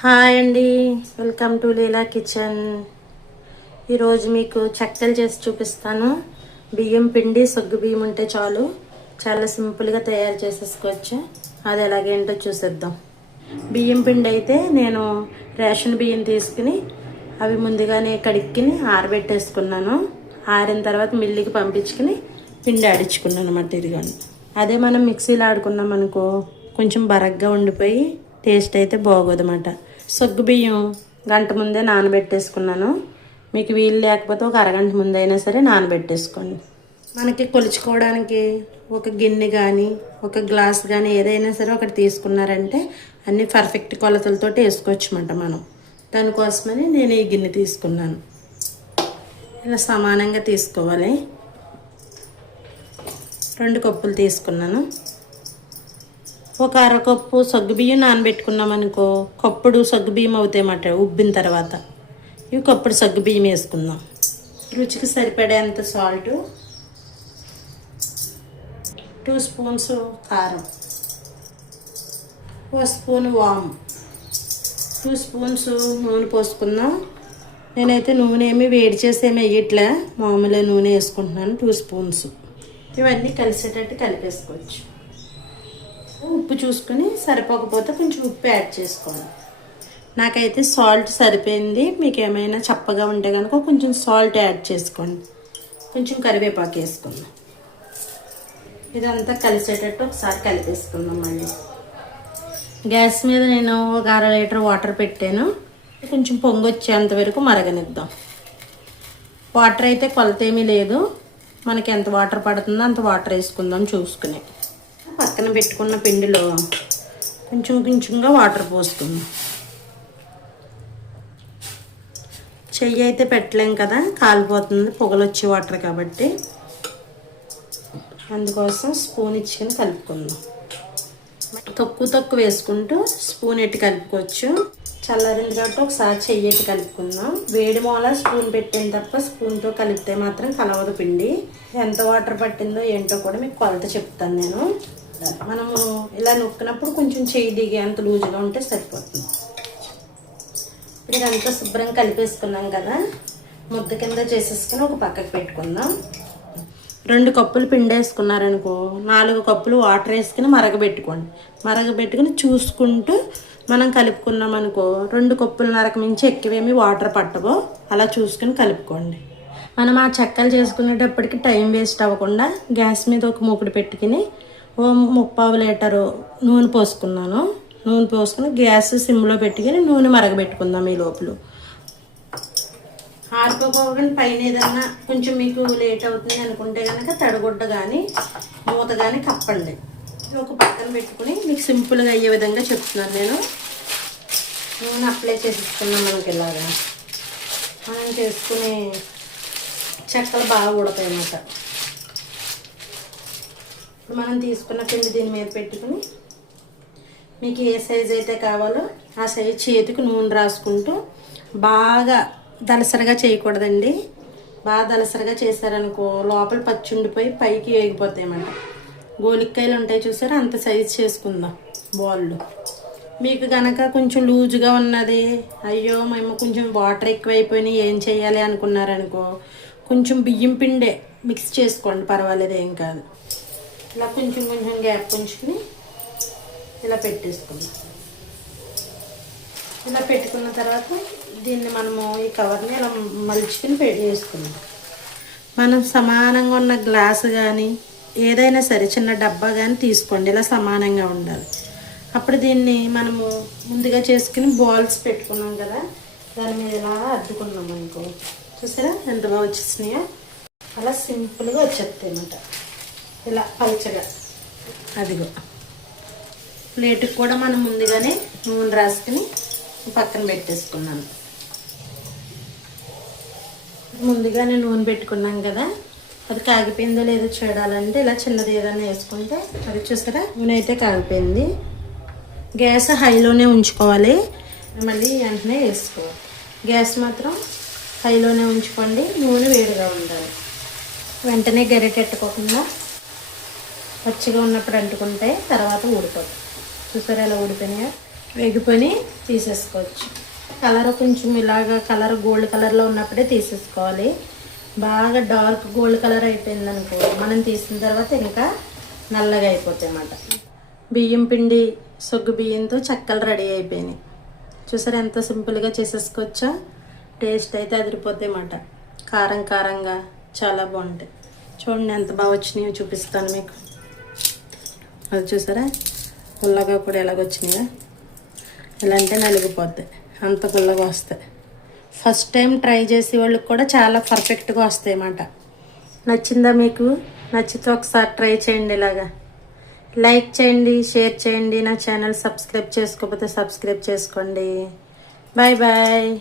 Hi అండి. Welcome to Leela kitchen ఈరోజు మీకు చెక్కలు చేసి చూపిస్తాను. బియ్యం పిండి సొగ్గు బియ్యం ఉంటే చాలు. చాలా సింపుల్గా తయారు చేసేసుకోవచ్చు. అది ఎలాగేంటో చూసేద్దాం. బియ్యం పిండి అయితే నేను రేషన్ బియ్యం తీసుకుని అవి ముందుగానే కడిక్కిని ఆరబెట్టేసుకున్నాను. ఆరిన తర్వాత మిల్లికి పంపించుకుని పిండి ఆడించుకున్నాను అన్నమాట ఇదిగోండి అదే మనం మిక్సీలో ఆడుకున్నాం అనుకో కొంచెం బరగ్గా ఉండిపోయి టేస్ట్ అయితే బాగోదన్నమాట. సగ్గుబియ్యం గంట ముందే నానబెట్టేసుకున్నాను. మీకు వీలు లేకపోతే ఒక అరగంట ముందైనా సరే నానబెట్టేసుకోండి. మనకి కొలుచుకోవడానికి ఒక గిన్నె కానీ ఒక గ్లాస్ కానీ ఏదైనా సరే ఒకటి తీసుకున్నారంటే అన్ని పర్ఫెక్ట్ కొలతలతో వేసుకోవచ్చమాట మనం. దానికోసమని నేను ఈ గిన్నె తీసుకున్నాను. ఇలా సమానంగా తీసుకోవాలి. రెండు కప్పులు తీసుకున్నాను. ఒక అరకప్పు సగ్గుబియ్యం నానబెట్టుకున్నాం అనుకో కప్పుడు సగ్గుబియ్యం అవుతాయన్నమాట ఉబ్బిన తర్వాత. ఇవి కప్పుడు సగ్గుబియ్యం వేసుకుందాం. రుచికి సరిపడేంత సాల్ట్ టూ స్పూన్స్ కారం ఒక స్పూన్ వామ్ టూ స్పూన్స్ నూనె పోసుకుందాం. నేనైతే నూనె ఏమి వేడి చేసేమి వేయట్లే మామూలుగా నూనె వేసుకుంటున్నాను టూ స్పూన్స్. ఇవన్నీ కలిసేటట్టు కలిపేసుకోవచ్చు. ఉప్పు చూసుకుని సరిపోకపోతే కొంచెం ఉప్పు యాడ్ చేసుకోవాలి. నాకైతే సాల్ట్ సరిపోయింది. మీకు ఏమైనా చప్పగా ఉంటే కనుక కొంచెం సాల్ట్ యాడ్ చేసుకోండి. కొంచెం కరివేపాకు వేసుకుందాం. ఇదంతా కలిసేటట్టు ఒకసారి కలిపేసుకుందాం మళ్ళీ. గ్యాస్ మీద నేను ఒక అర లీటర్ వాటర్ పెట్టాను. కొంచెం పొంగొచ్చేంత వరకు మరగనిద్దాం. వాటర్ అయితే కొలత ఏమీ లేదు. మనకి ఎంత వాటర్ పడుతుందో అంత వాటర్ వేసుకుందాం చూసుకుని. పక్కన పెట్టుకున్న పిండిలో కొంచెం కొంచెంగా వాటర్ పోసుకుందాం. చెయ్యి అయితే పెట్టలేం కదా కాలిపోతుంది పొగలు వచ్చే వాటర్ కాబట్టి. అందుకోసం స్పూన్ ఇచ్చుకొని కలుపుకుందాం. తక్కువ తక్కువ వేసుకుంటూ స్పూన్ ఎట్టి కలుపుకోవచ్చు. చల్లారింది కాబట్టి ఒకసారి చెయ్యి కలుపుకుందాం. వేడి మూల స్పూన్ పెట్టాను తప్ప స్పూన్తో కలిపితే మాత్రం కలవదు పిండి. ఎంత వాటర్ పట్టిందో ఏంటో కూడా మీకు కొలత చెప్తాను నేను. మనము ఇలా నొక్కినప్పుడు కొంచెం చెయ్యి దిగే అంత లూజుగా ఉంటే సరిపోతుంది. ఇప్పుడు ఇదంతా శుభ్రం కలిపేసుకున్నాం కదా. ముద్ద కింద చేసేసుకుని ఒక పక్కకు పెట్టుకుందాం. రెండు కప్పులు పిండి వేసుకున్నారనుకో నాలుగు కప్పులు వాటర్ వేసుకుని మరగబెట్టుకోండి. మరగబెట్టుకుని చూసుకుంటూ మనం కలుపుకున్నాం అనుకో రెండు కప్పులు నరక మించి ఎక్కువేమి వాటర్ పట్టవో. అలా చూసుకుని కలుపుకోండి. మనం ఆ చెక్కలు చేసుకునేటప్పటికి టైం వేస్ట్ అవ్వకుండా గ్యాస్ మీద ఒక మూకుడు పెట్టుకుని ఓ ముప్పావు లీటరు నూనె పోసుకున్నాను. నూనె పోసుకుని గ్యాస్ సిమ్లో పెట్టుకుని నూనె మరగబెట్టుకుందాం ఈ లోపల. ఆరిపోకుండా పైన ఏదన్నా కొంచెం మీకు లేట్ అవుతుంది అనుకుంటే కనుక తడగుడ్డ కానీ మూత కానీ కప్పండి. ఒక పక్కన పెట్టుకుని మీకు సింపుల్గా అయ్యే విధంగా చెప్తున్నాను నేను. నూనె అప్లై చేసిస్తున్నాం మనకి ఇలాగా. మనం చేసుకునే చెక్కలు బాగా ఉడతాయి అన్నమాట. ఇప్పుడు మనం తీసుకున్న పిండి దీని మీద పెట్టుకుని మీకు ఏ సైజ్ అయితే కావాలో ఆ సైజ్ చేతికి నూనె రాసుకుంటూ బాగా దలసరగా చేయకూడదండి. బాగా దలసరగా చేశారనుకో లోపల పచ్చుండిపోయి పైకి వేగిపోతాయమాట గోలిక్కాయలు ఉంటాయి చూసారా? అంత సైజ్ చేసుకుందాం బాళ్ళు మీకు కనుక కొంచెం లూజుగా ఉన్నది అయ్యో మేము కొంచెం వాటర్ ఎక్కువైపోయినాయి ఏం చేయాలి అనుకున్నారనుకో కొంచెం బియ్యం పిండే మిక్స్ చేసుకోండి పర్వాలేదు ఏం కాదు. ఇలా కొంచెం కొంచెం గ్యాప్ ఉంచుకుని ఇలా పెట్టేసుకుందాం. ఇలా పెట్టుకున్న తర్వాత దీన్ని మనము ఈ కవర్ని ఇలా మలుచుకుని పెట్టి వేసుకుందాం. మనం సమానంగా ఉన్న గ్లాసు కానీ ఏదైనా సరే చిన్న డబ్బా కానీ తీసుకోండి. ఇలా సమానంగా ఉండాలి. అప్పుడు దీన్ని మనము ముందుగా చేసుకుని బాల్స్ పెట్టుకున్నాం కదా దాని మీద ఇలా అద్దుకున్నాం అనుకో. చూసారా? ఎంత బాగా వచ్చేసినాయో? అలా సింపుల్గా వచ్చేస్తాయి అన్నమాట. ఇలా పల్చగా. అదిగో. ప్లేట్కి కూడా మనం ముందుగానే నూనె రాసుకుని పక్కన పెట్టేసుకున్నాను. ముందుగా నేను నూనె పెట్టుకున్నాను కదా. అది కాగిపోయిందో లేదో చూడాలంటే ఇలా చిన్నది ఏదైనా వేసుకుంటే అది చూసారా? నూనె అయితే కాగిపోయింది. గ్యాస్ హైలోనే ఉంచుకోవాలి. మళ్ళీ వెంటనే వేసుకోవాలి. గ్యాస్ మాత్రం హైలోనే ఉంచుకోండి. నూనె వేడిగా ఉండాలి. వెంటనే గరిటెట్టుకోకుండా పచ్చిగా ఉన్నప్పుడు అంటుకుంటే తర్వాత ఊడిపోతుంది. చూసారా ఎలా ఊడిపోయినాయా? వేగిపోయి తీసేసుకోవచ్చు. కలర్ కొంచెం ఇలాగా కలర్ గోల్డ్ కలర్లో ఉన్నప్పుడే తీసేసుకోవాలి. బాగా డార్క్ గోల్డ్ కలర్ అయిపోయింది అనుకో మనం తీసిన తర్వాత ఇంకా నల్లగా అయిపోతాయి అన్నమాట. బియ్యం పిండి సొగ్గు బియ్యంతో చెక్కలు రెడీ అయిపోయినాయి. చూసారా ఎంత సింపుల్గా చేసేసుకోవచ్చా? టేస్ట్ అయితే అదిరిపోతాయి అన్నమాట. కారం కారంగా చాలా బాగుంటాయి. చూడండి ఎంత బాగా వచ్చినాయో చూపిస్తాను మీకు. అది చూసారా? పుల్లగా కూడా ఎలాగొచ్చినాయా ఇలా అంటే నలిగిపోతాయి అంత పుల్లగా వస్తాయి. ఫస్ట్ టైం ట్రై చేసే వాళ్ళకి కూడా చాలా పర్ఫెక్ట్గా వస్తాయి అన్నమాట. నచ్చిందా మీకు? నచ్చితే ఒకసారి ట్రై చేయండి ఇలాగా. లైక్ చేయండి షేర్ చేయండి. నా ఛానల్ సబ్స్క్రైబ్ చేసుకోకపోతే సబ్స్క్రైబ్ చేసుకోండి. Bye bye